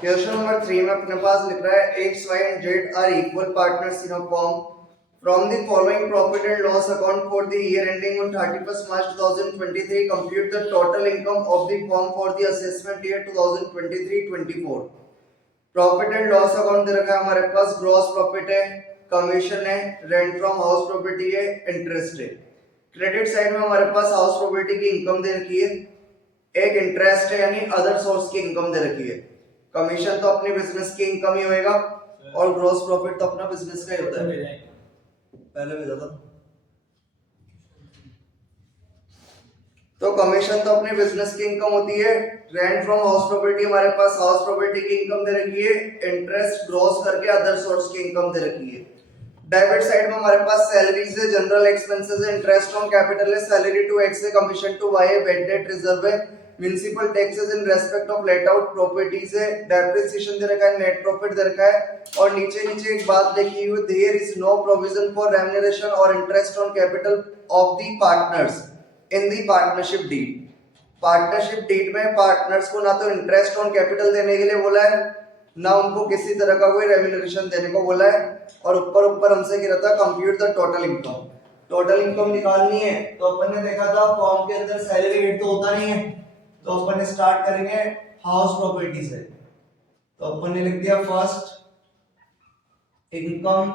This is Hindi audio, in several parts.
क्वेश्चन नंबर 3 में अपने पास लिख रहा है X Y and Z are equal partners in a firm from the following profit and loss account for the year ending on 31st March 2023 compute the total income of the firm for the assessment year 2023-24। Profit and loss account दे रखा है हमारे पास, ग्रॉस प्रॉफिट है, कमीशन है, रेंट फ्रॉम हाउस प्रॉपर्टी है, इंटरेस्ट है। क्रेडिट साइड में हमारे पास हाउस प्रॉपर्टी की इनकम दे रखी है, एक इंटरेस्ट है यानी अदर सोर्स की इनकम दे रखी है। कमीशन तो अपनी बिजनेस की इनकम ही होएगा और ग्रॉस प्रॉफिट तो अपना बिजनेस का ही होता है। पहले भेजा था तो कमीशन तो अपनी बिजनेस की इनकम होती है। रेंट फ्रॉम हाउस प्रॉपर्टी हमारे पास हाउस प्रॉपर्टी की इनकम दे रखी है, इंटरेस्ट ग्रॉस करके अदर सोर्स की इनकम दे रखी है। डेबिट साइड में हमारे पास सैलरीज है, जनरल एक्सपेंसेस है, इंटरेस्ट ऑन कैपिटल है, सैलरी टू एक्स है, कमीशन टू वाई है, बेड डेट रिजर्व है, municipal taxes in respect of let out properties है, डेप्रिसिएशन दे रखा है, नेट प्रॉफिट दे रखा है और नीचे नीचे एक बात लिखी हुई, there is no provision for remuneration और interest on capital of the partners in the partnership deed. Partnership deed में पार्टनर्स को ना तो इंटरेस्ट ऑन कैपिटल देने के लिए बोला है, ना उनको किसी तरह का कोई रेम्युनरेशन देने को बोला है। और ऊपर ऊपर हमसे क्या रहता है, compute the total income. Total income निकालनी है तो अपन ने देखा था फॉर्म के अंदर सैलरी हेड तो होता नहीं है, तो अपन ने स्टार्ट करेंगे हाउस प्रॉपर्टी से। तो अपन ने लिख दिया first income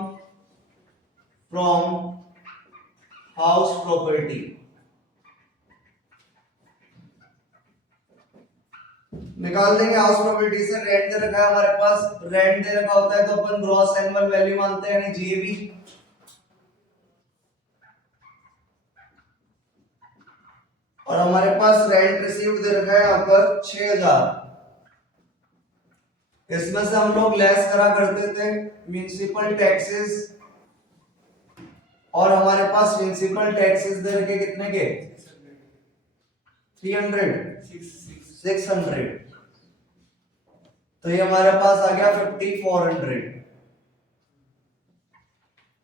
from house property. निकाल देंगे हाउस प्रॉपर्टी से। रेंट दे रखा है हमारे पास, रेंट दे रखा होता है तो अपन ग्रॉस एनुअल वैल्यू मानते हैं यानी जीएवी। और हमारे पास रेंट रिसीव्ड दे रखा है यहाँ पर 6000। इसमें से हम लोग लेस करा करते थे म्युनिसिपल टैक्सेस, और हमारे पास म्युनिसिपल टैक्सेस दे रखे कितने के 300 600, तो ये हमारे पास आ गया 5400।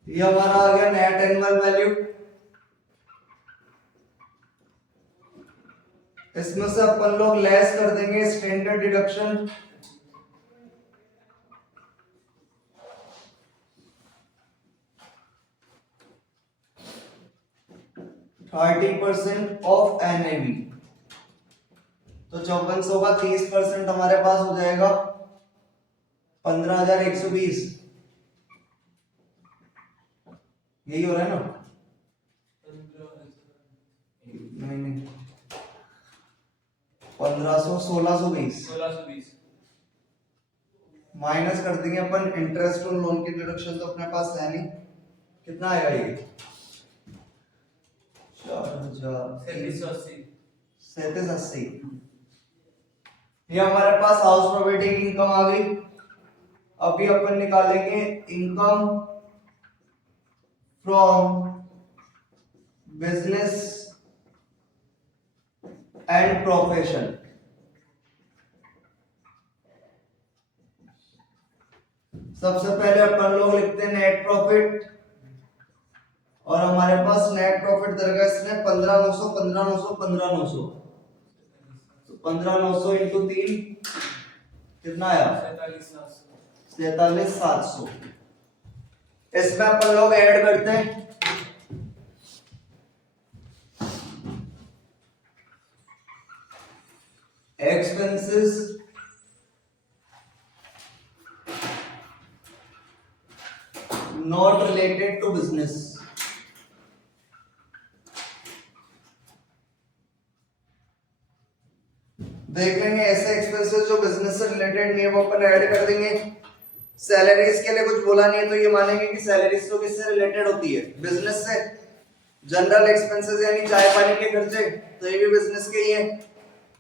ये हमारा आ गया नेट एनुअल वैल्यू। इसमें से अपन लोग लेस कर देंगे स्टैंडर्ड डिडक्शन, %30 ऑफ एनएवी। तो 5400 का 30% हमारे पास हो जाएगा 15120। यही हो रहा है ना? नहीं 1500 1620 माइनस कर देंगे अपन इंटरेस्ट और लोन की डिडक्शन तो अपने पास है नहीं। कितना आएगा ये 3780। ये हमारे पास हाउस प्रॉपर्टी की इनकम आ गई। अभी अपन निकालेंगे income from business and profession. सबसे पहले अपन लोग लिखते हैं नेट प्रॉफिट, और हमारे पास नेट प्रॉफिट दरगा इसमें 15900 15900 15900, तो 15900 इंटू 3 कितना आया 47700। इसमें अपन लोग ऐड करते हैं expenses not related to business. देख लेंगे ऐसे एक्सपेंसेस जो बिजनेस से रिलेटेड नहीं है वो अपन ऐड कर देंगे। सैलरीज के लिए कुछ बोला नहीं है तो ये मानेंगे कि सैलरीज तो किससे रिलेटेड होती है, बिजनेस से। जनरल एक्सपेंसेस यानी चाय पानी के खर्चे तो ये भी बिजनेस के ही है।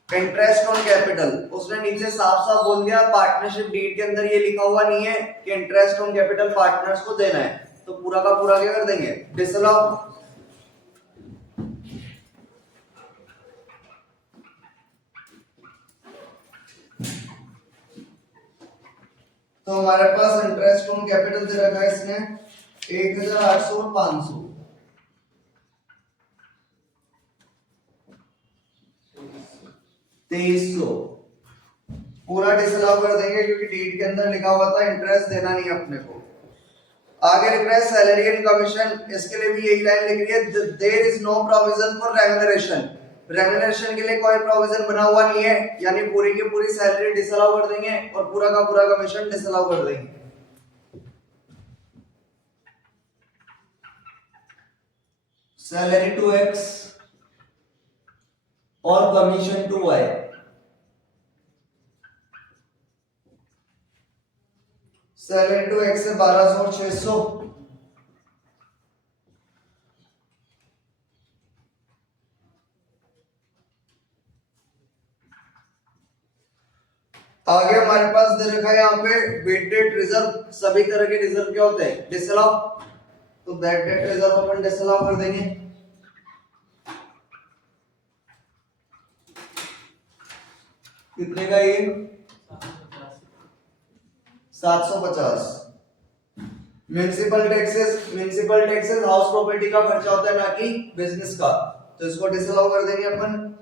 इंटरेस्ट ऑन कैपिटल उसने नीचे साफ साफ बोल दिया, पार्टनरशिप डीड के अंदर ये लिखा हुआ नहीं है कि इंटरेस्ट ऑन कैपिटल पार्टनर्स को देना है, तो पूरा का पूरा क्या कर देंगे डिसअलाउ। तो हमारे पास इंटरेस्ट ऑन कैपिटल दे रखा है इसने 1800 और 500। 2300 पूरा डिसअलाउ कर देंगे क्योंकि डीड के अंदर लिखा हुआ था इंटरेस्ट देना नहीं है अपने को। आगे लिख रहा है सैलरी एंड कमीशन, इसके लिए भी यही लाइन लिख रही है, there is no provision for remuneration. Remuneration के लिए कोई प्रोविजन बना हुआ नहीं है, यानी पूरी की पूरी सैलरी डिसअलाउ कर देंगे और पूरा का पूरा कमीशन डिसअलाउ कर देंगे। सैलरी टू एक्स और commission to y. Salary to x से 1200 और 600, आगे हमारे पास दे रखा है यहाँ पे वेट डेट रिजर्व। सभी तरह के रिजर्व क्या होते हैं? डिसअलाउ। तो वेट डेट रिजर्व अपन डिसअलाउ कर देंगे। कितने का ये? 750। म्युनिसिपल टैक्सेस हाउस प्रॉपर्टी का खर्चा होता है ना कि बिजनेस का, तो इसको डिसअलाउ कर देंगे अपन।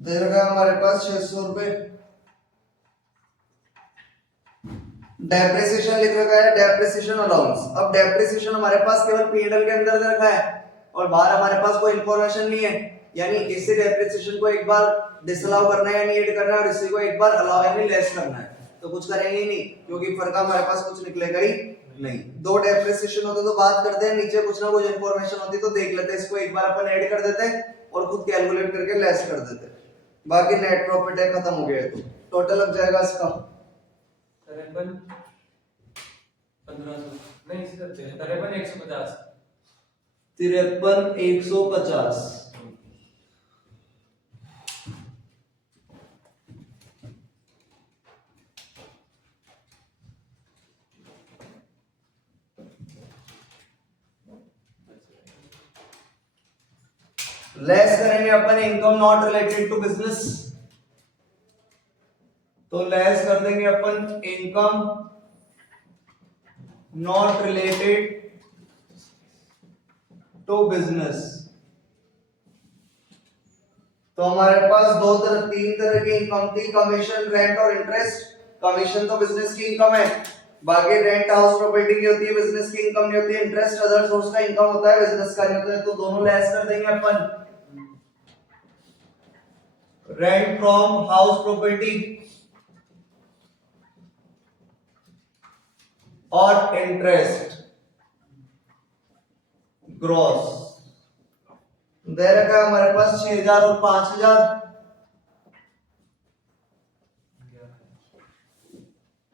दे रखा है हमारे पास 600 रुपए। डेप्रिसिएशन लिख रखा है, डेप्रिसिएशन अलाउंस। अब डेप्रिसिएशन हमारे पास केवल पीएनएल के अंदर दे रखा है और बाहर हमारे पास कोई इंफॉर्मेशन नहीं है, यानी इसी डेप्रिसिएशन को एक बार डिसअलाउ करना है यानी ऐड करना है और इसी को एक बार अलाउ यानी लेस करना है। तो कुछ करेंगे ही नहीं क्योंकि फर्क हमारे पास कुछ निकलेगा ही नहीं। दो डेप्रिसिएशन होते तो बात करते हैं, नीचे कुछ ना कुछ इंफॉर्मेशन होती तो देख लेते हैं, इसको एक बार अपन ऐड कर देते हैं और खुद कैलकुलेट करके लेस कर देते हैं। बाकी नेट प्रॉफिट है, खत्म हो गया है। तो टोटल लग जाएगा इसका 53,150। लेस करेंगे अपन income not related to business, तो लेस कर देंगे अपन income not related to business. तो हमारे पास तीन तरह की इनकम थी, कमीशन, रेंट और इंटरेस्ट। कमीशन तो बिजनेस की इनकम है, बाकी रेंट हाउस प्रॉपर्टी की होती है, बिजनेस की इनकम नहीं होती है। इंटरेस्ट अदर सोर्स का इनकम होता है, बिजनेस का नहीं होता है, तो दोनों लेस कर देंगे अपन। रेंट फ्रॉम हाउस प्रॉपर्टी और इंटरेस्ट ग्रॉस दे रखा है हमारे पास 6,000 और 5,000।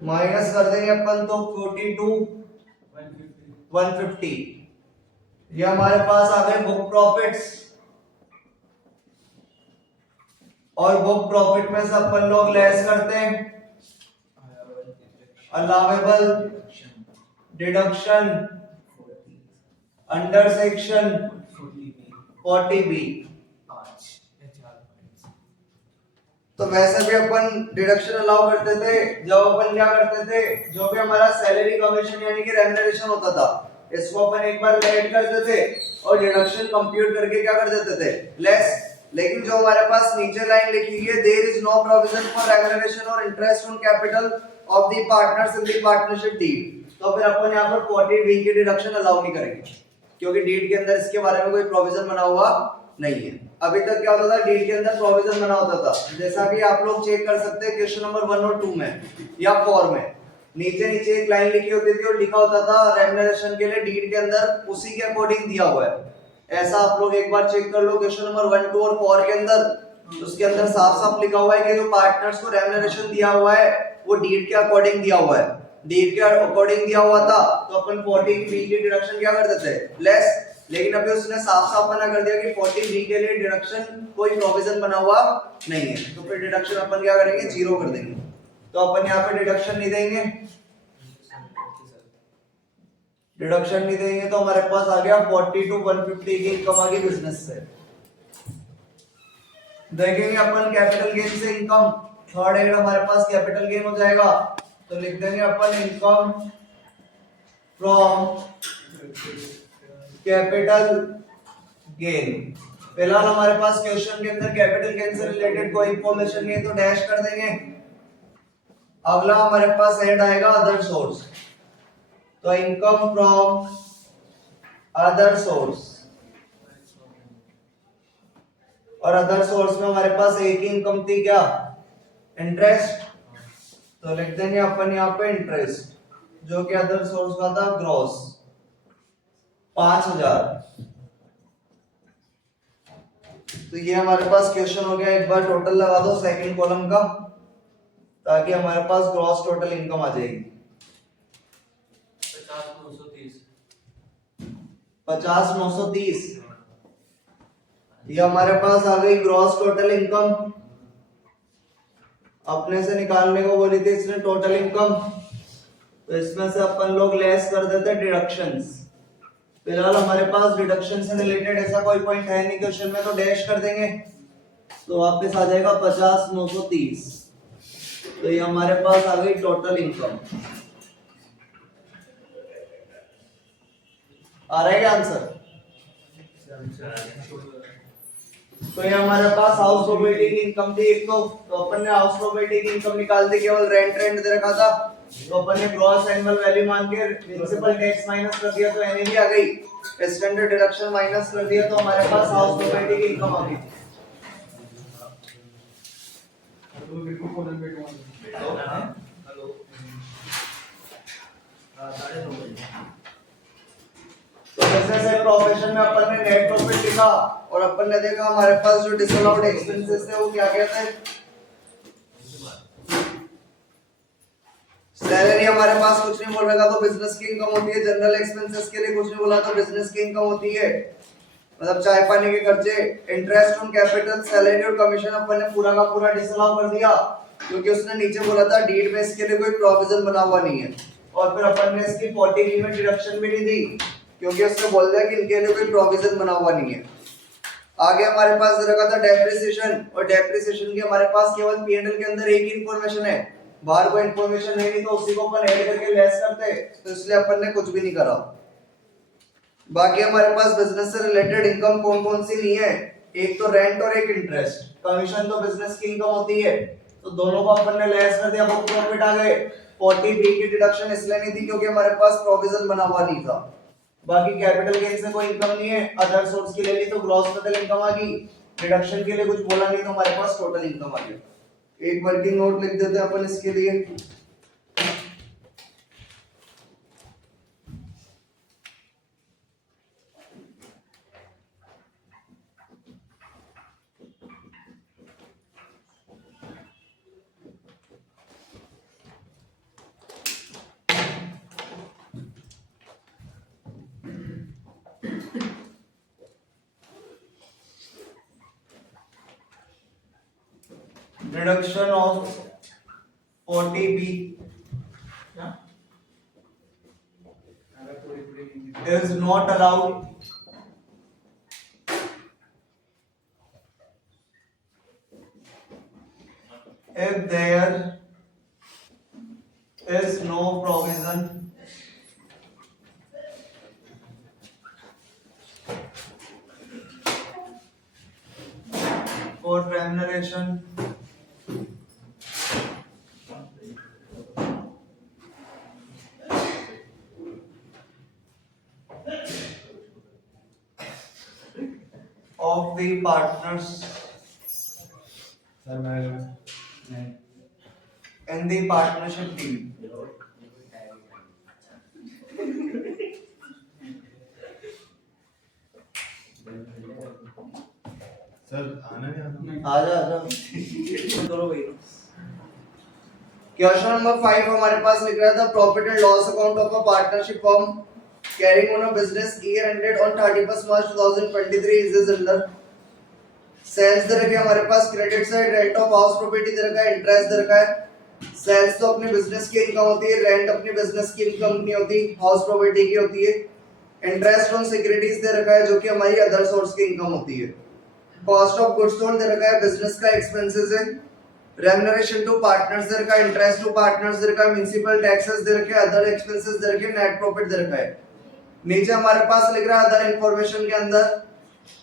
माइनस कर देंगे अपन तो 42,150। ये हमारे पास आ गए बुक प्रॉफिट्स, और बुक प्रॉफिट में से अपन लोग लेस करते हैं allowable deduction under section 40B। तो वैसे भी अपन डिडक्शन अलाउ करते थे जब अपन क्या करते थे, जो भी हमारा सैलरी कमीशन यानी कि रेम्युनरेशन होता था, इसको अपन एक बार ऐड करते थे और डिडक्शन कंप्यूट करके क्या कर देते थे, लेस। लेकिन जो हमारे पास नीचे लाइन लिखी है, there is no provision for remuneration और interest on capital of the partners in the partnership deed, तो फिर अपन यहां पर 40B की डिडक्शन अलाउ नहीं करेंगे क्योंकि डीड के अंदर इसके बारे में कोई प्रोविजन बना हुआ नहीं है। अभी तक क्या होता था, डीड के अंदर प्रोविजन बना होता था, जैसा कि आप लोग चेक कर सकते हैं क्वेश्चन नंबर 1 और 2 में या 4 में नीचे एक लाइन लिखी होती थी और लिखा होता था रेम्युनरेशन के लिए डीड के अंदर उसी के अकॉर्डिंग दिया हुआ है। ऐसा आप लोग एक बार चेक कर लो क्वेश्चन नंबर 1, 2 और 4 के अंदर, उसके अंदर साफ साफ लिखा हुआ है कि जो पार्टनर्स को रेम्युनरेशन दिया हुआ है वो डीड के अकॉर्डिंग दिया हुआ है। डीड के अकॉर्डिंग दिया हुआ था तो अपन 40B की डिडक्शन क्या कर देते हैं, लेस। लेकिन अभी उसने साफ साफ मना कर दिया कि 40B के लिए डिडक्शन कोई प्रोविजन बना हुआ नहीं है, तो फिर डिडक्शन अपन क्या करेंगे, 0 कर देंगे। तो अपन यहाँ पे डिडक्शन नहीं देंगे, तो हमारे पास आ गया 42,150 की इनकम आ गई बिजनेस से। देखेंगे अपन कैपिटल गेन से इनकम, थर्ड हेड हमारे पास कैपिटल गेन हो जाएगा, तो लिख देंगे अपन इनकम फ्रॉम कैपिटल गेन। फिलहाल हमारे पास क्वेश्चन के अंदर कैपिटल गेन से रिलेटेड कोई इंफॉर्मेशन नहीं है तो डैश कर देंगे। अगला हमारे पास हेड आएगा अदर सोर्स, तो इनकम फ्रॉम अदर सोर्स, और अदर सोर्स में हमारे पास एक ही इनकम थी क्या, इंटरेस्ट, तो लिख देंगे अपन यहाँ पे इंटरेस्ट, जो कि अदर सोर्स का था ग्रॉस 5000। तो ये हमारे पास क्वेश्चन हो गया। एक बार टोटल लगा दो सेकंड कॉलम का, ताकि हमारे पास ग्रॉस टोटल इनकम आ जाएगी 50,930। ये हमारे पास आ गई ग्रॉस टोटल इनकम। अपने से निकालने को बोली थी इसने टोटल इनकम, तो इसमें से अपन लोग लेस कर देते डिडक्शंस। फिलहाल हमारे पास डिडक्शन से रिलेटेड ऐसा कोई पॉइंट है नहीं क्वेश्चन में, तो डैश कर देंगे, तो वापस आ जाएगा 50,930। तो ये हमारे पास आ गई टोटल इनकम। आ रहा है क्या आंसर? तो ये हमारे पास हाउस प्रॉपर्टी की इनकम थी एक, तो अपन ने हाउस प्रॉपर्टी की इनकम निकाल दी, केवल रेंट दे रखा था, तो अपन ने ग्रॉस एनुअल वैल्यू मान के प्रिंसिपल टैक्स माइनस कर दिया, तो एनएवी आ गई, स्टैंडर्ड डिडक्शन माइनस कर दिया, तो हमारे पास हाउस प्रॉपर्टी की इनकम आ गई। तो बिजनेस एंड प्रोफेशन में अपन ने नेट प्रॉफिट लिखा, और अपन ने देखा हमारे पास जो डिसअलाउड एक्सपेंसेस थे वो क्या क्या थे। सैलरी हमारे पास कुछ नहीं बोल रखा, तो बिजनेस की इनकम होती है। जनरल एक्सपेंसेस के लिए कुछ नहीं बोला, तो बिजनेस की इनकम होती है, मतलब चाय पानी के खर्चे। इंटरेस्ट ऑन कैपिटल, सैलरी और कमीशन अपन ने पूरा का पूरा डिसअलाउ कर दिया, क्योंकि उसने नीचे बोला था डीड में इसके लिए कोई प्रोविजन बना हुआ नहीं है। और फिर अपन ने इसकी 40B में डिडक्शन भी नहीं दी, क्योंकि उसने बोल दिया कि इनके लिए कोई प्रोविजन बना हुआ नहीं है। आगे हमारे पास रखा था डेप्रिसिएशन, और डेप्रिसिएशन की हमारे पास केवल P&L के अंदर एक ही इंफॉर्मेशन है, बाहर कोई इंफॉर्मेशन है नहीं, तो उसी को अपन ऐड करके लेस करते, तो इसलिए अपन ने कुछ भी नहीं करा। बाकी हमारे पास बिजनेस से रिलेटेड इनकम कौन कौन सी नहीं है, एक तो रेंट और एक इंटरेस्ट। कमीशन तो बिजनेस की इनकम होती है, तो दोनों को अपन ने लेस कर दिया, बुक प्रॉफिट आ गए। 40B की डिडक्शन इसलिए नहीं थी क्योंकि हमारे पास प्रोविजन बना हुआ नहीं था। बाकी कैपिटल गेन से कोई इनकम नहीं है, अदर सोर्स की ले ली तो ग्रॉस टोटल इनकम आ गई। डिडक्शन के लिए कुछ बोला नहीं, तो हमारे पास टोटल इनकम आ गई। एक वर्किंग नोट लिख देते हैं अपन इसके लिए। Reduction of 40B is not allowed if there is no provision for remuneration of the partners in the partnership deed. Sir आना नहीं आना आजा करो भाई। क्वेश्चन नंबर 5 हमारे पास लिख रहा था profit and loss account of a partnership firm carrying on a business year ended on 31 March 2023 is under. Sales दे रखे हमारे पास, credit side rent of house property दे रखा है, इंटरेस्ट दे रखा है। सेल्स तो अपनी बिजनेस की इनकम होती है, रेंट अपनी बिजनेस की इनकम नहीं होती, हाउस प्रॉपर्टी की होती है। इंटरेस्ट ऑन सिक्योरिटीज दे रखा है, जो कि हमारी अदर सोर्स की इनकम होती है। कॉस्ट ऑफ गुड्स सोल्ड दे रखा है, बिजनेस का एक्सपेंसेस है। रेम्यूनरेशन टू पार्टनर्स दे रखा है, इंटरेस्ट टू पार्टनर्स दे रखा है, म्युनिसिपल टैक्सेस दे रखे हैं, अदर एक्सपेंसेस दे रखे हैं, नेट प्रॉफिट दे रखा है। नीचे हमारे पास लिख रहा है अदर इंफॉर्मेशन के अंदर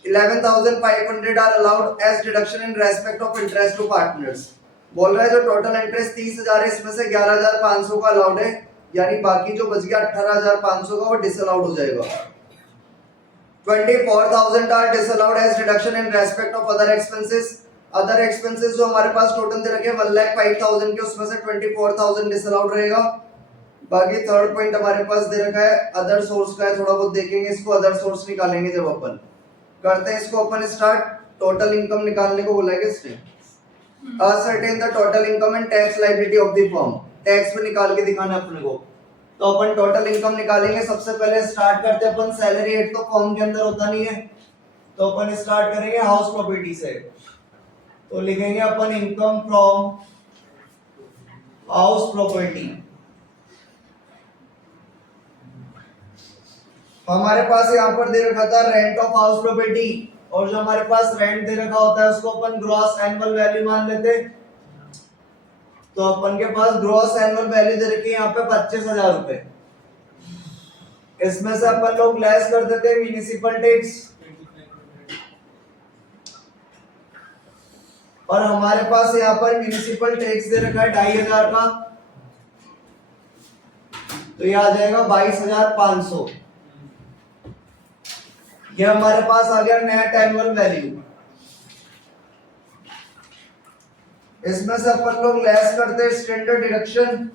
11,500 are allowed as deduction in respect of interest to partners. बोल रहा है जो टोटल इंटरेस्ट 30,000 है इसमें से 11,500 का अलाउड है, यानी बाकी जो बच गया 18,500 का वो डिसअलाउड हो जाएगा। 24,000 are disallowed as deduction in respect of other expenses. Other expenses जो हमारे पास टोटल दे रखे हैं 1,05,000 के, उसमें से 24,000 डिसअलाउड रहेगा। बाकी थर्ड पॉइंट हमारे पास दे रखा है अदर सोर्स का है, थोड़ा बहुत देखेंगे इसको, अदर सोर्स निकालेंगे जब अपन करते हैं इसको अपन स्टार्ट। टोटल इनकम निकालने को बोला है इसने। Ascertain the total income and tax liability of the firm, tax पे निकाल के दिखाना अपने को। तो अपन टोटल इनकम निकालेंगे। सबसे पहले स्टार्ट करते हैं अपन सैलरी एट, तो फर्म के अंदर होता नहीं है, तो अपन स्टार्ट करेंगे हाउस प्रॉपर्टी से। तो लिखेंगे अपन इनकम फ्रॉम हाउस प्रॉपर्टी। हमारे पास यहाँ पर दे रखा था रेंट ऑफ हाउस प्रॉपर्टी, और जो हमारे पास रेंट दे रखा होता है उसको अपन ग्रॉस एनुअल वैल्यू मान लेते। तो अपन के पास ग्रॉस एनुअल वैल्यू दे रखी है यहाँ पे 25,000 रुपए। इसमें से अपन लोग लेस कर देते म्युनिसिपल टैक्स, और हमारे पास यहाँ पर म्युनिसिपल टैक्स दे रखा है 2,500 का, तो ये आ जाएगा 22,500। ये हमारे पास आ गया नेट एनुअल वैल्यू। इसमें से अपन लोग लेस करते हैं स्टैंडर्ड डिडक्शन,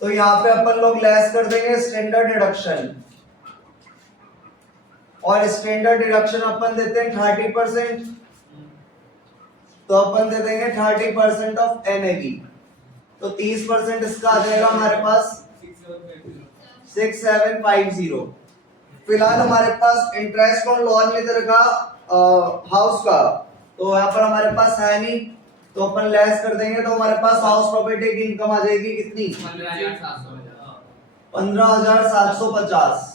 तो यहाँ पे अपन लोग लेस कर देंगे स्टैंडर्ड डिडक्शन, और स्टैंडर्ड डिडक्शन अपन देते हैं 30%, तो अपन दे देंगे 30% ऑफ एनएवी, तो 30% इसका आ जाएगा हमारे पास 6750। फिलहाल हमारे पास इंटरेस्ट और लोन में दे रखा हाउस का, तो यहाँ पर हमारे पास है नहीं, तो अपन लेस कर देंगे, तो हमारे पास हाउस प्रॉपर्टी की इनकम आ जाएगी कितनी 15,750।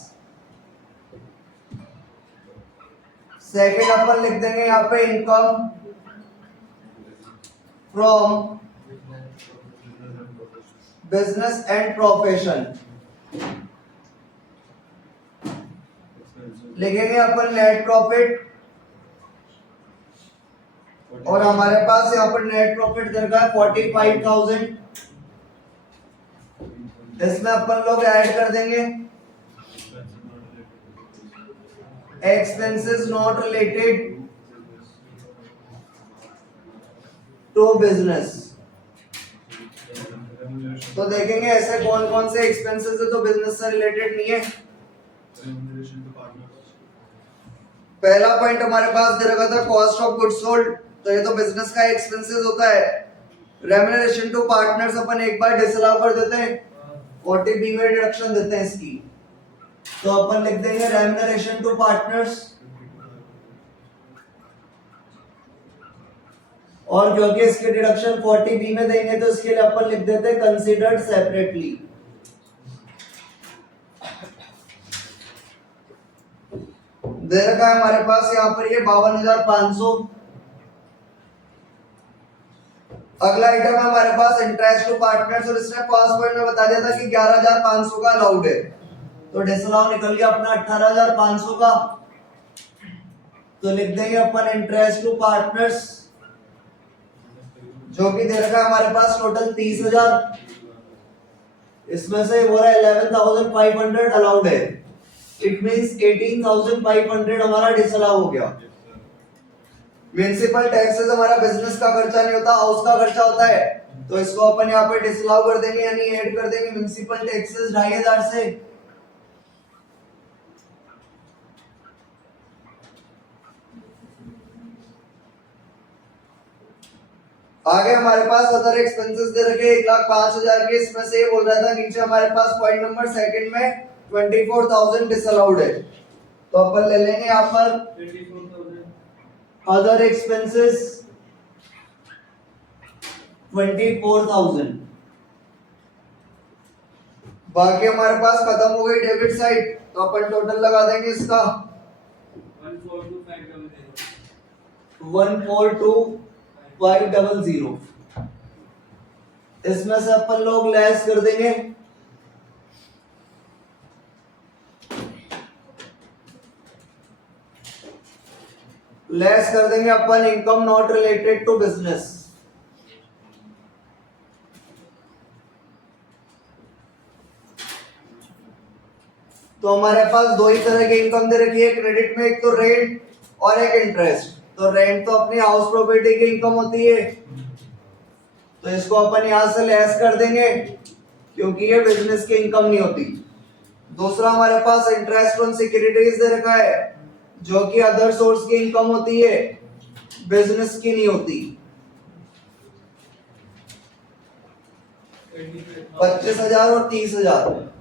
सेकेंड अपन लिख देंगे यहाँ पे income from business and profession. लिखेंगे अपन नेट प्रॉफिट, और हमारे पास यहाँ पर नेट प्रॉफिट दे रखा है 45,000। इसमें अपन लोग ऐड कर देंगे expenses not related to business. तो देखेंगे ऐसे कौन कौन से एक्सपेंसेस है जो बिजनेस से रिलेटेड नहीं है। पहला पॉइंट हमारे पास दे रखा था कॉस्ट ऑफ गुड्स सोल्ड, तो ये तो बिजनेस का एक्सपेंसेस होता है। रेम्युनरेशन टू पार्टनर्स अपन एक बार डिसअलाउ कर देते हैं, 40B में डिडक्शन देते हैं इसकी, तो अपन लिख देंगे रेम्युनरेशन टू पार्टनर्स, और क्योंकि इसके डिडक्शन 40B में देंगे तो इसके लिए अपन लिख देते हैं कंसीडर्ड सेपरेटली। दे रखा है हमारे पास यहाँ पर ये 52,500। अगला आइटम है हमारे पास इंटरेस्ट टू पार्टनर्स, और इसने फर्स्ट पॉइंट में बता दिया था कि 11,500 का अलाउड है, तो डिसअलाउ निकल गया अपना 18,500 का, तो लिख देंगे अपन इंटरेस्ट टू पार्टनर्स, जो कि दे रखा है हमारे पास टोटल 30,000। इसमें से बोला 11,500 अलाउड है, इट मींस 18,500 हमारा डिसअलाउ हो गया। म्युनिसिपल टैक्सेस हमारा बिजनेस का खर्चा नहीं होता, हाउस का खर्चा होता है, तो इसको अपन यहाँ पे डिसअलाउ कर देंगे, यानी ऐड कर देंगे म्युनिसिपल टैक्सेस 2,500 से। आगे हमारे पास अदर एक्सपेंसेस दे रखे 1,05,000 के, इसमें से ये बोल रहा था नीचे हमारे पास पॉइंट नंबर सेकंड में 24,000 डिसअलाउड है, तो अपन ले लेंगे यहाँ पर अदर एक्सपेंसेस 24,000। बाकी हमारे पास खत्म हो गई डेबिट साइड, तो अपन टोटल लगा देंगे इसका 142,500। इसमें से अपन लोग लेस कर देंगे लेस कर देंगे अपन income not related to business. तो हमारे पास दो ही तरह की इनकम दे रखी है क्रेडिट में, एक तो रेंट और एक इंटरेस्ट। तो रेंट तो अपनी हाउस प्रॉपर्टी की इनकम होती है, तो इसको अपन यहां से लेस कर देंगे क्योंकि ये बिजनेस की इनकम नहीं होती। दूसरा हमारे पास इंटरेस्ट ऑन सिक्योरिटीज दे रखा है जो कि अदर सोर्स की इनकम होती है, बिजनेस की नहीं होती। 25,000 और 30,000।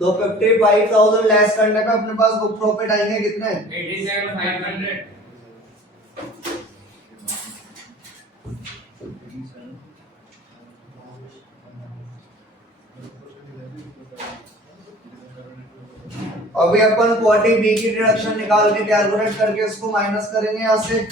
तो 55,000 लेस करने पे अपने पास बुक प्रॉफिट आएंगे कितने? 87,500। अभी अपन 40B की डिडक्शन निकाल के कैलकुलेट करके इसको माइनस करेंगे यहां से।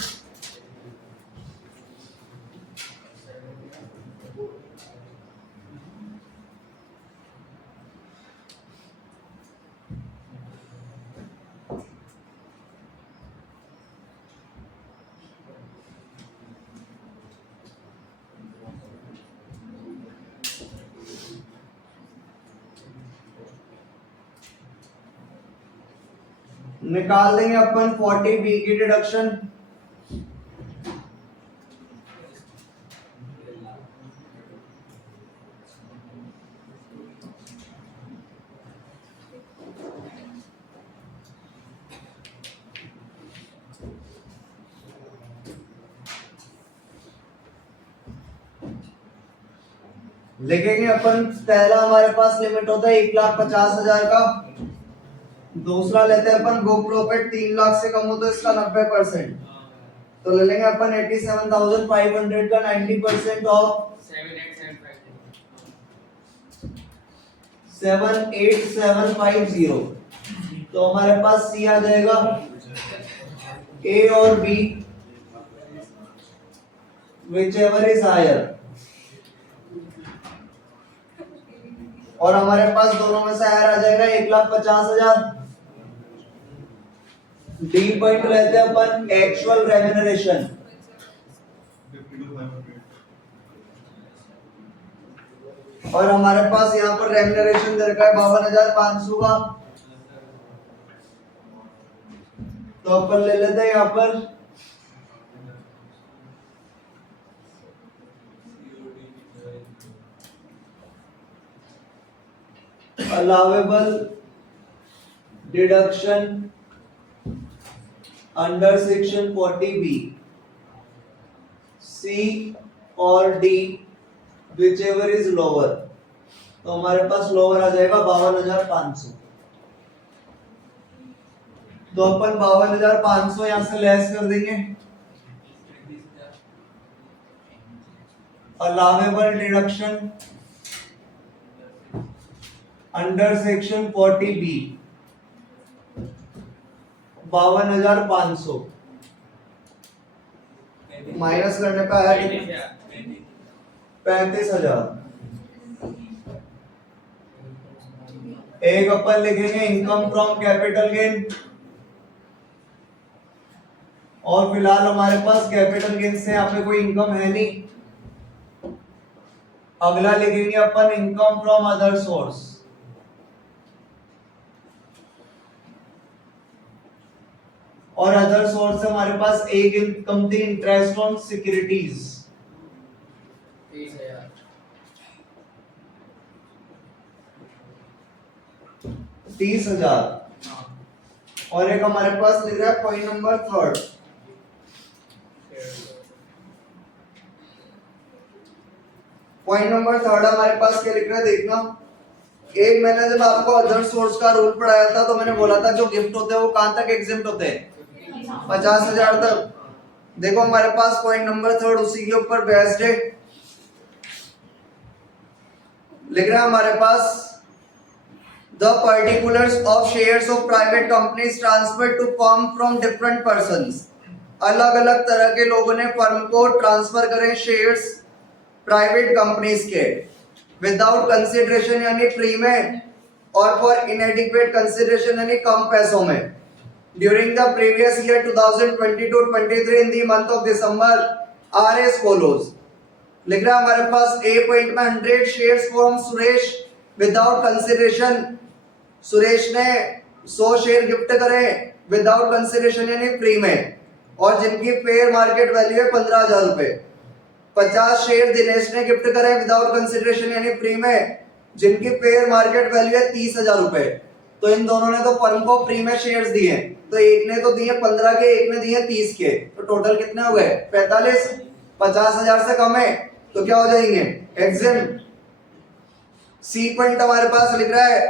निकाल देंगे अपन 40B की डिडक्शन। लिखेंगे अपन, पहला हमारे पास लिमिट होता है 1,50,000 का। दूसरा लेते हैं अपन बुक प्रॉफिट 3 लाख से कम हो तो इसका 90%। तो ले लेंगे अपन 87,500 का 90% ऑफ 78750। तो हमारे पास सी आ जाएगा। ए और बी whichever is higher। और हमारे पास दोनों में से हायर आ जाएगा 1,50,000। डी पॉइंट लेते हैं अपन एक्चुअल रेम्यूनरेशन। और हमारे पास यहाँ पर रेम्यूनरेशन दे रखा है 52,500 का। तो अपन ले लेते हैं यहाँ पर allowable deduction under section 40B, C और D whichever is lower। तो हमारे पास लोअर आ जाएगा 52,500। तो अपन 52,500 यहां से लेस कर देंगे। allowable deduction under section 40B 52,500 minus करने पे आया 35,000। एक अपन लिखेंगे इनकम फ्रॉम कैपिटल गेन, और फिलहाल हमारे पास कैपिटल गेन से यहाँ पे कोई इनकम है नहीं। अगला लिखेंगे अपन इनकम फ्रॉम अदर सोर्स। और अदर सोर्स से हमारे पास एक इनकम थी इंटरेस्ट ऑन सिक्योरिटीज 30,000। और एक हमारे पास लिख रहा है पॉइंट नंबर 3। पॉइंट नंबर 3 हमारे पास क्या लिख रहा है देखना। एक मैंने जब आपको अदर सोर्स का रूल पढ़ाया था तो मैंने बोला था जो गिफ्ट होते हैं वो कहां तक एग्जिम्प्ट होते हैं? 50,000 तक। देखो हमारे पास पॉइंट नंबर 3 उसी के ऊपर बेस्ड है। लिख रहा है हमारे पास the particulars of shares of private companies transferred to firm from different persons। अलग अलग तरह के लोगों ने फर्म को ट्रांसफर करें शेयर्स प्राइवेट कंपनीज के विदाउट कंसिडरेशन, यानी फ्री में और फॉर इनएडिक्वेट कंसिडरेशन यानी कम पैसों में during the previous year 2022-23 in the month of December R S follows. लिख रहा है हमारे पास ए पॉइंट में 100 shares from Suresh without consideration. Suresh ने 100 शेयर गिफ्ट करे विदाउट कंसिडरेशन यानी फ्री में, और जिनकी फेयर मार्केट वैल्यू है 15,000 रुपए। 50 शेयर दिनेश ने गिफ्ट करे विदाउट कंसिडरेशन यानी फ्री में, जिनकी फेयर मार्केट वैल्यू है 30,000 रुपए। तो इन दोनों ने तो फर्म को फ्री में शेयर्स दिए, तो एक ने तो दिए 15 के, एक ने दिए 30 के, तो टोटल कितने हो गए 45। 50,000 से कम है तो क्या हो जाएंगे एग्जिम। सी पॉइंट हमारे पास लिख रहा है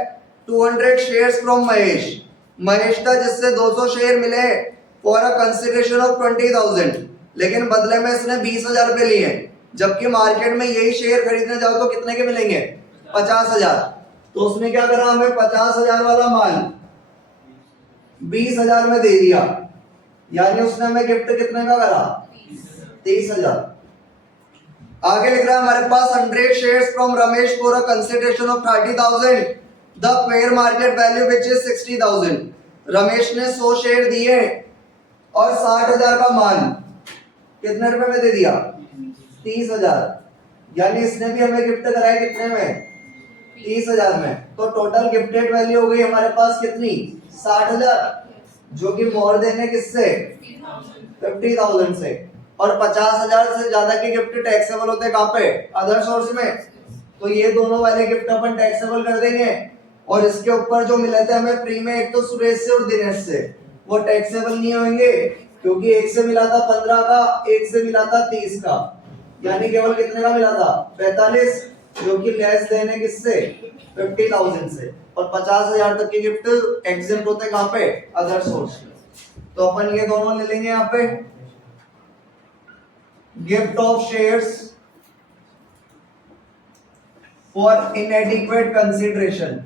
200 शेयर्स फ्रॉम महेश। महेश था जिससे 200 शेयर मिले फॉर अ कंसिडरेशन ऑफ 20,000, लेकिन बदले में इसने 20,000 रुपए लिए, जबकि मार्केट में यही शेयर खरीदने जाओ तो कितने के मिलेंगे 50,000। तो उसने क्या करा, हमें 50,000 वाला माल 20,000 में दे दिया, यानी उसने हमें गिफ्ट कितने का करा 30,000। आगे लिख रहा है हमारे पास 100 shares from Ramesh for a consideration of 30,000, the fair market value which is 60,000। Ramesh ने 100 शेयर दिए और 60,000 का माल कितने रुपए में दे दिया 30,000, यानी इसने भी हमें गिफ्ट कराया कितने में 30,000 में। तो टोटल गिफ्टेड वैल्यू हो गई हमारे पास कितनी 60,000, जो कि मोर देने किससे 50,000 से। और 50,000 से ज्यादा के गिफ्ट टैक्सेबल होते कहाँ पे अदर सोर्स में, तो ये दोनों वाले गिफ्ट अपन टैक्सेबल कर देंगे। और इसके ऊपर जो मिले थे हमें फ्री में, एक तो सुरेश से और दिनेश से, वो टैक्सेबल नहीं होंगे, क्योंकि एक से मिला था 15 का, एक से मिला था 30 का, यानी केवल कितने का मिला था 45, जो कि लेस देने किससे 50,000 से। और 50,000 तक के गिफ्ट एग्जिम्प्ट होते कहाँ पे अदर सोर्स। तो अपन ये दोनों ले लेंगे यहाँ पे, gift of shares for इनएडिक्वेट consideration.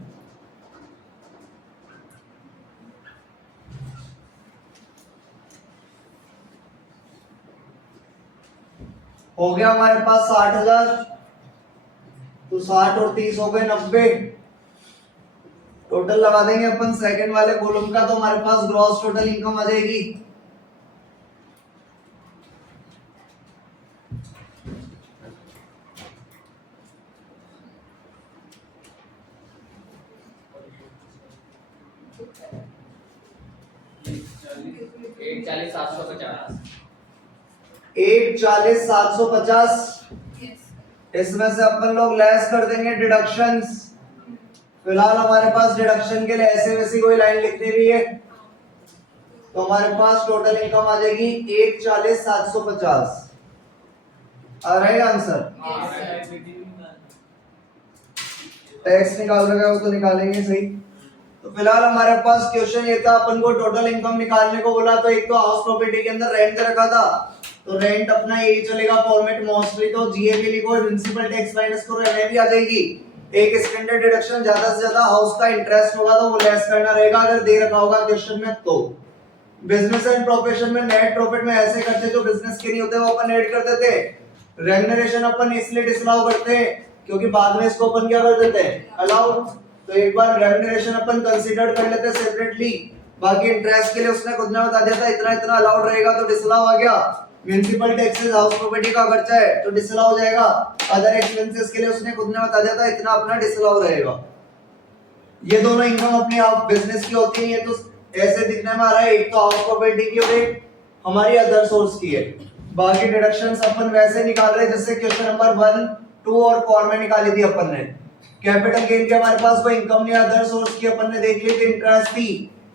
हो गया हमारे पास 60,000, तो 60 और 30 हो गए 90। टोटल लगा देंगे अपन सेकंड वाले कॉलम का, तो हमारे पास ग्रॉस टोटल इनकम आ जाएगी। एक 40,750। 140,750, इसमें से अपन लोग लेस कर देंगे डिडक्शंस। फिलहाल हमारे पास डिडक्शन के लिए ऐसे वैसी कोई लाइन लिख नहीं रही है, तो हमारे पास टोटल इनकम आ जाएगी 140,750। आ रहा है आंसर। टैक्स निकाल रखा है वो तो निकालेंगे सही। तो फिलहाल हमारे पास क्वेश्चन ये था, अपन को टोटल इनकम निकालने को बोला, तो एक तो हाउस प्रॉपर्टी के अंदर रेंट रखा था, तो रेंट अपना यही चलेगा फॉर्मेट मोस्टली, तो जीएबी लिखो, प्रिंसिपल टैक्स माइनस करो, एनए भी आ जाएगी। एक स्टैंडर्ड डिडक्शन ज्यादा से ज्यादा हाउस का इंटरेस्ट होगा तो वो लेस करना रहेगा अगर दे रखा होगा क्वेश्चन में। तो बिजनेस एंड प्रोफेशन में नेट प्रॉफिट में ऐसे करते जो बिजनेस के नहीं होते वो अपन ऐड कर देते। रेम्यूनरेशन अपन इसलिए डिसअलाउ करते हैं क्योंकि बाद में इसको अपन क्या कर देते हैं अलाउ। तो एक बार रेम्यूनरेशन अपन कंसीडर कर लेते सेपरेटली, बाकी इंटरेस्ट के लिए उसने खुद ने बता दिया था इतना इतना अलाउड रहेगा तो डिसअलाउ आ गया। म्युनिसिपल टैक्सेस हाउस प्रॉपर्टी का खर्चा है तो डिसअलाउ हो जाएगा। अदर एक्सपेंसेस के लिए उसने खुद ने बता दिया था इतना अपना डिसअलाउ रहेगा। ये दोनों इनकम अपनी आप बिजनेस की होती नहीं है, तो ऐसे दिखने में आ रहा है एक तो हाउस प्रॉपर्टी की और एक हमारी अदर सोर्स की है। बाकी डिडक्शंस अपन वैसे निकाल रहे हैं जैसे क्वेश्चन नंबर 1, 2 और 4 में निकाली थी अपन ने। कैपिटल गेन के हमारे पास कोई इनकम नहीं, अदर सोर्स की अपन ने देख ली थी इंटरेस्ट थी।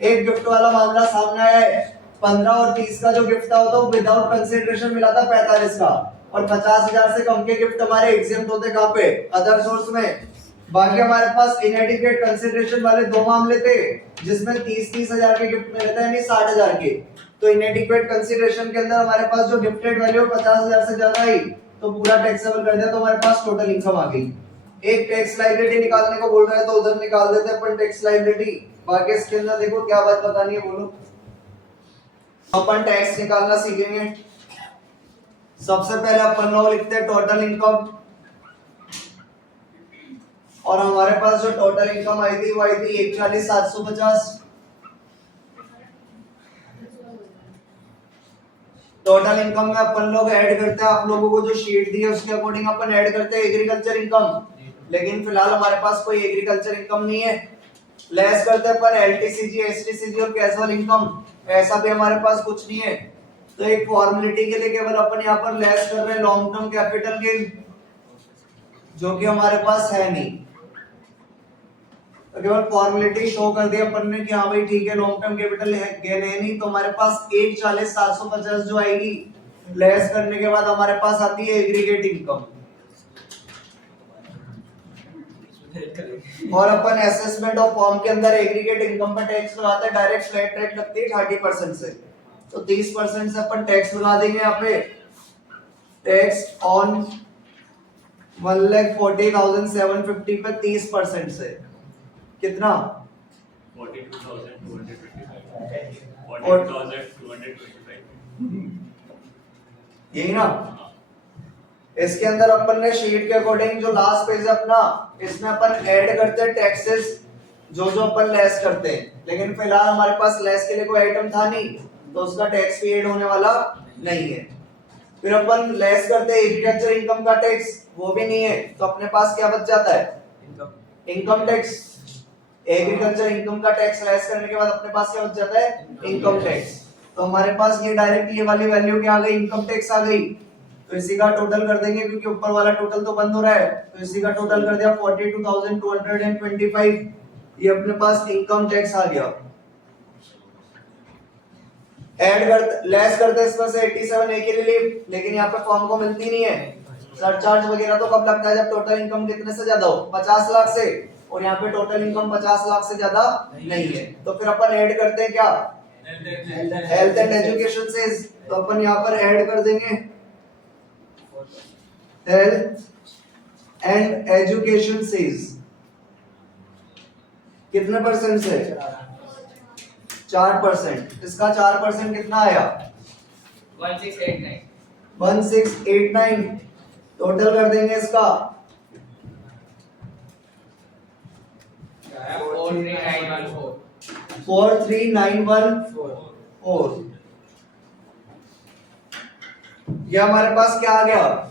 एक गिफ्ट वाला मामला सामने आया है, 15 और 30 का जो गिफ्ट था तो विदाउट कंसीडरेशन मिला था 45 का, और 50,000 से कम के गिफ्ट हमारे एग्जेम्प्ट होते कहां पे अदर सोर्स में। बाकी हमारे पास इनएडिक्वेट कंसीडरेशन वाले दो मामले थे जिसमें 30,000 के गिफ्ट मिले थे यानी 60,000 के। तो इनएडिक्वेट कंसीडरेशन के अंदर हमारे पास जो गिफ्टेड वैल्यू 50,000 से ज्यादा आई तो पूरा टैक्सेबल कर दिया, तो हमारे पास टोटल इनकम आ गई। एक टैक्स लायबिलिटी निकालने को बोल रहे हैं तो उधर निकाल देते हैं अपन टैक्स लायबिलिटी। बाकी इसके अंदर देखो क्या बात बतानी है बोलो। अपन टैक्स निकालना सीखेंगे। सबसे पहले अपन लोग लिखते हैं टोटल इनकम। और हमारे पास जो टोटल इनकम आई थी वो आई थी 140,750। टोटल इनकम में अपन लोग ऐड करते हैं, आप लोगों को जो शीट दी है उसके अकॉर्डिंग अपन ऐड करते हैं एग्रीकल्चर इनकम, लेकिन फिलहाल हमारे पास कोई एग्रीकल्चर इनकम नहीं है। लेस करते हैं अपन एलटीसीजी, एसटीसीजी और कैजुअल इनकम, ऐसा भी हमारे पास कुछ नहीं है। तो एक फॉर्मेलिटी के लिए केवल अपन यहाँ पर लेस कर रहे हैं लॉन्ग टर्म कैपिटल गेन, जो कि हमारे पास है नहीं। तो केवल फॉर्मेलिटी शो कर दी अपन ने कि हाँ भाई ठीक है लॉन्ग टर्म कैपिटल गेन है नहीं, तो हमारे पास 140,750 जो आएगी लेस करने के बाद हमारे पास आती है एग्रीगेट इनकम। और अपन असेसमेंट ऑफ फॉर्म के अंदर एग्रीगेट इनकम पर टैक्स लगाते हैं, डायरेक्ट फ्लैट रेट लगती है 30% से, तो 30% से अपन टैक्स लगा देंगे यहाँ पे। टैक्स ऑन 1,40,750 पे 30% से कितना 42,225 यही ना। इसके अंदर अपन ने शीट के अकॉर्डिंग जो लास्ट पेज है अपना, इसमें अपन ऐड करते हैं टैक्सेस जो जो अपन लेस करते हैं, लेकिन फिलहाल हमारे पास लेस के लिए कोई आइटम था नहीं, तो उसका टैक्स भी ऐड होने वाला नहीं है। फिर अपन लेस करते हैं एग्रीकल्चर इनकम का टैक्स, वो भी नहीं है, तो अपने पास क्या बच जाता है इनकम टैक्स। एग्रीकल्चर इनकम का टैक्स लेस करने के बाद अपने पास क्या बच जाता है इनकम टैक्स। तो हमारे पास ये डायरेक्ट ये वाली वैल्यू क्या आ गई, इनकम टैक्स आ गई। तो इसी का टोटल कर देंगे क्योंकि ऊपर वाला टोटल तो बंद हो रहा है, तो इसी का टोटल कर दिया 42,225, ये अपने पास इनकम टैक्स आ गया। ऐड कर लेस करते इसमें से 87 की रिलीफ, लेकिन यहाँ पे फॉर्म को मिलती नहीं है। सरचार्ज वगैरह तो कब लगता है जब टोटल इनकम कितने से ज्यादा हो 50 लाख से, और यहाँ पे टोटल इनकम 50 लाख से ज्यादा नहीं है। तो फिर अपन ऐड करते हैं क्या हेल्थ एंड एजुकेशन से, तो अपन यहाँ पर ऐड कर देंगे हेल्थ एंड एजुकेशन सेज कितने परसेंट से 4%। इसका 4% कितना आया 1689। टोटल कर देंगे इसका 43914। ये हमारे पास क्या आ गया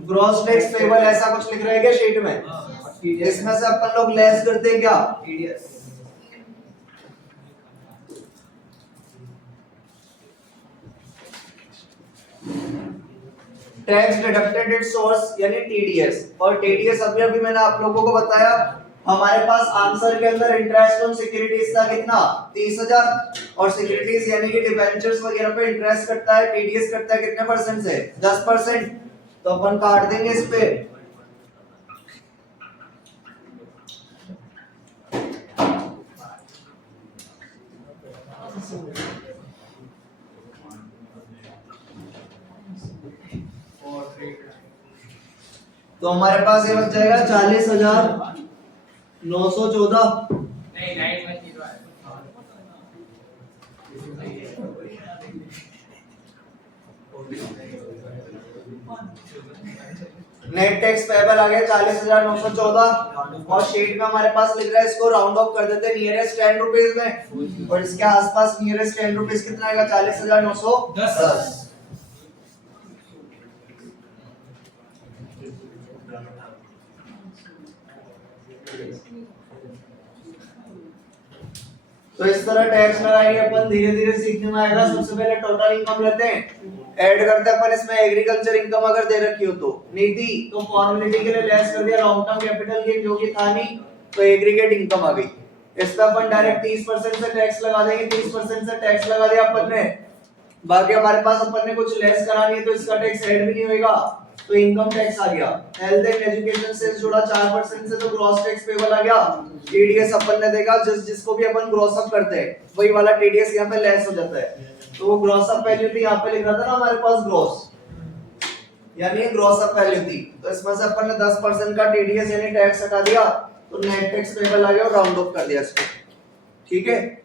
ग्रॉस टैक्स पेबल, ऐसा कुछ लिख रहे हैं क्या शीट में। इसमें से अपन लोग लेस करते हैं क्या TDS. Tax deducted it source यानी टीडीएस, और टीडीएस अभी अभी मैंने आप लोगों को बताया हमारे पास आंसर के अंदर इंटरेस्ट ऑन सिक्योरिटीज था कितना 30,000, और सिक्योरिटीज यानी कि डिबेंचर्स वगैरह पे इंटरेस्ट कटता है, टीडीएस कटता है कितने परसेंट से 10%, तो अपन काट देंगे इस पे। तो हमारे पास ये बच जाएगा 40,914। नहीं 910 नेट टैक्स पेबल आ गया 40,914, और शीट में हमारे पास लिख रहा है इसको राउंड ऑफ कर देते हैं नियरेस्ट 10 रुपीज में, और इसके आसपास नियरेस्ट 10 रुपीज कितना आएगा 40,910। तो इस तरह टैक्स लगाएंगे अपन, धीरे धीरे सीखने में आएगा। सबसे पहले टोटल इनकम लेते हैं, ऐड करते हैं अपन इसमें एग्रीकल्चर इनकम अगर दे रखी हो तो नीति, तो फॉर्मेलिटी के लिए लेस कर दिया लॉन्ग टर्म कैपिटल गेन जो कि था नहीं, तो एग्रीगेट इनकम आ गई। इस पे अपन डायरेक्ट 30% से टैक्स लगा देंगे, 30% से टैक्स लगा दिया अपन ने। बाकी हमारे पास अपन ने कुछ लेस करानी है तो इसका टैक्स ऐड भी नहीं होगा, तो इनकम टैक्स आ गया। हेल्थ एंड एजुकेशन से जुड़ा 4% से तो ग्रॉस टैक्स पेबल आ गया। टीडीएस अपन ने देखा जिसको भी अपन ग्रॉस अप करते हैं वही वाला टीडीएस यहाँ पे लेस हो जाता है, तो वो ग्रॉस अप वैल्यू थी यहाँ पे लिख रहा था ना हमारे पास ग्रॉस यानी ग्रॉस अप वैल्यू थी, तो इसमें से अपन ने 10% का टीडीएस यानी टैक्स हटा दिया, तो नेट टैक्स पेबल आ गया और राउंड ऑफ कर दिया इसको। ठीक है।